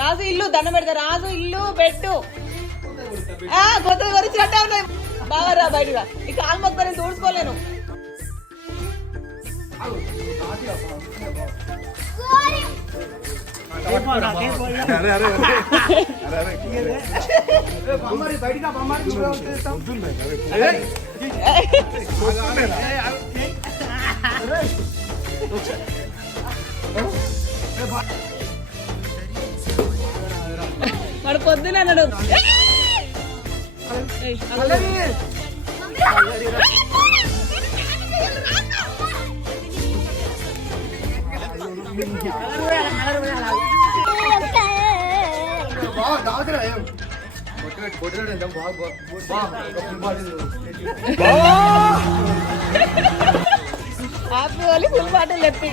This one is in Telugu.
రాజు ఇల్లు దండం పెడతా రాజు ఇల్లు పెట్టు కొత్త గురించి ఉన్నాయి బాగా రా బయటగా ఈ కాలు మొక్క నేను తూడుకోలేను వాడు పొద్దున అన్నాడు హ్యాపీ వాళ్ళు ఫుల్ బాటిల్ ఎత్తి